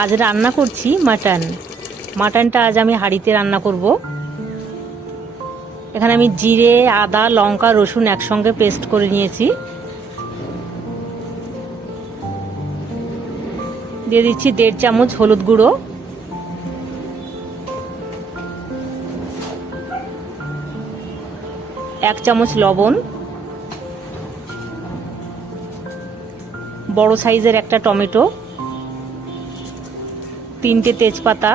আজ রান্না করছি মাটন। মাটনটা আজ আমি হাঁড়িতে রান্না করব। এখানে আমি জিরে, আদা, লঙ্কা, রসুন একসঙ্গে পেস্ট করে নিয়েছি। দিয়ে দিচ্ছি 1.5 চামচ হলুদ গুঁড়ো, 1 চামচ লবণ, বড় সাইজের একটা টমেটো, 3টে তেজপাতা,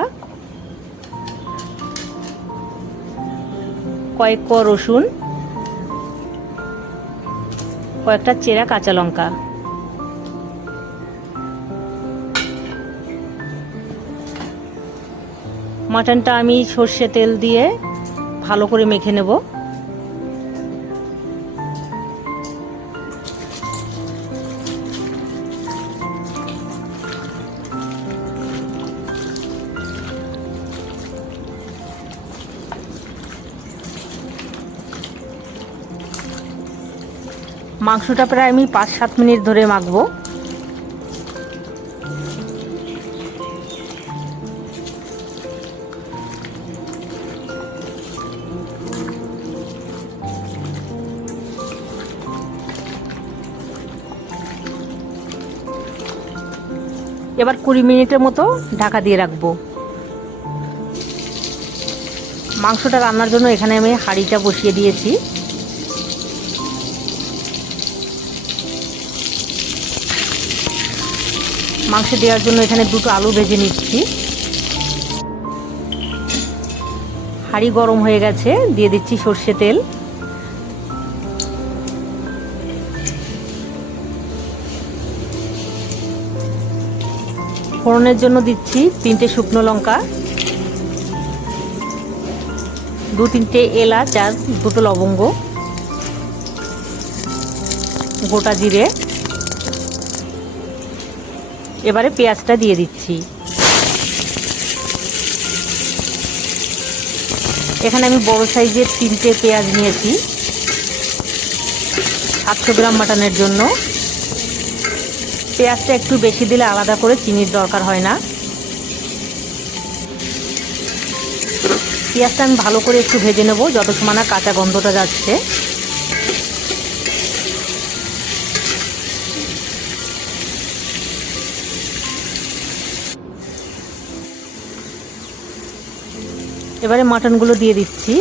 কয়েক কোয়া রসুন, কয়েকটা চেরা কাঁচা লঙ্কা। মাটনটা আমি সর্ষে তেল দিয়ে ভালো করে মেখে নেব। মাংসটা প্রায় আমি 5-7 মিনিট ধরে মাখবো। এবার 20 মিনিটের মতো ঢাকা দিয়ে রাখবো। মাংসটা রান্নার জন্য এখানে আমি হাঁড়িটা বসিয়ে দিয়েছি। মাংস দেওয়ার জন্য এখানে 2টো আলু ভেজে নিচ্ছি। হাঁড়ি গরম হয়ে গেছে, দিয়ে দিচ্ছি সর্ষে তেল। ফোড়নের জন্য দিচ্ছি 3টে শুকনো লঙ্কা, 2-3টে এলাচ আর 2টো লবঙ্গ, গোটা জিরে। এবারে পেঁয়াজটা দিয়ে দিচ্ছি। এখানে আমি বড় সাইজের 3টে পেঁয়াজ নিয়েছি 700 গ্রাম মাটনের জন্য। পেঁয়াজটা একটু বেশি দিলে আলাদা করে চিনির দরকার হয় না। পেঁয়াজটা আমি ভালো করে একটু ভেজে নেব যত সময় না কাঁচা গন্ধটা যাচ্ছে। এবারে মাটনগুলো দিয়ে দিচ্ছি।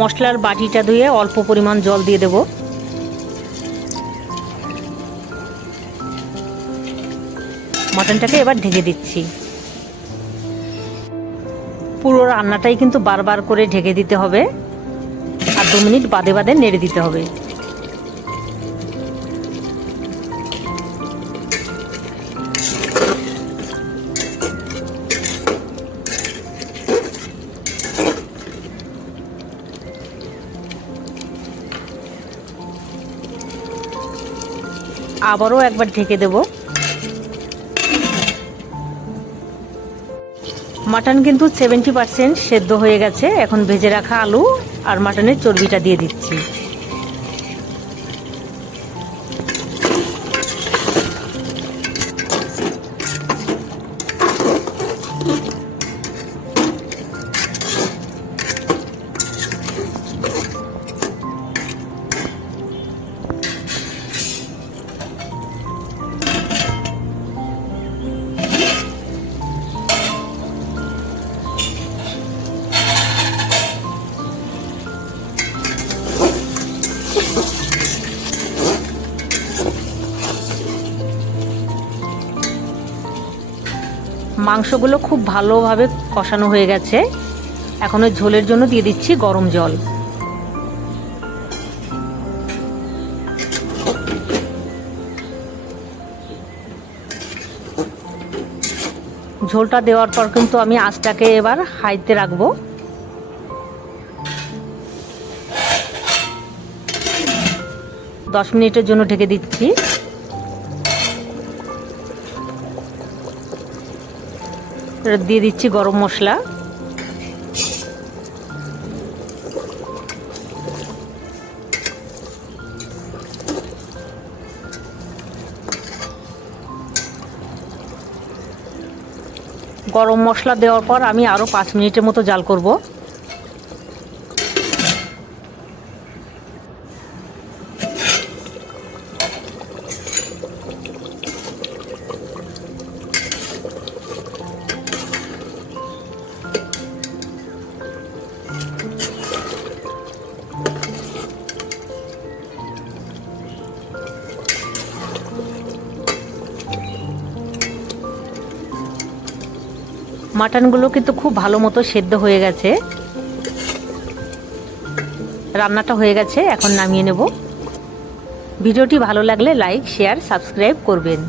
মশলার বাটিটা ধুয়ে অল্প পরিমাণ জল দিয়ে দেব। মাটনটাকে এবার ঢেকে দিচ্ছি। পুরো রান্নাটাই কিন্তু বারবার করে ঢেকে দিতে হবে আর 2 মিনিট বাদে বাদে নেড়ে দিতে হবে। আবারও একবার ঢেকে দেব। মাটন কিন্তু 70% সেদ্ধ হয়ে গেছে। এখন ভেজে রাখা আলু আর মাটনের চর্বিটা দিয়ে দিচ্ছি। মাংসগুলো খুব ভালোভাবে কষানো হয়ে গেছে। এখন ওই ঝোলের জন্য দিয়ে দিচ্ছি গরম জল। ঝোলটা দেওয়ার পর কিন্তু আমি আঁচটাকে এবার হাইতে রাখবো। দশ মিনিটের জন্য ঢেকে দিচ্ছি। দিয়ে দিচ্ছি গরম মশলা, গরম মশলা দেওয়ার পর আমি আরও 5 মিনিটের মতো জাল করব। মাটনগুলো কিন্তু খুব ভালো মতো সেদ্ধ হয়ে গেছে। রান্নাটা হয়ে গেছে, এখন নামিয়ে নেব। ভিডিওটি ভালো লাগলে লাইক, শেয়ার, সাবস্ক্রাইব করবেন।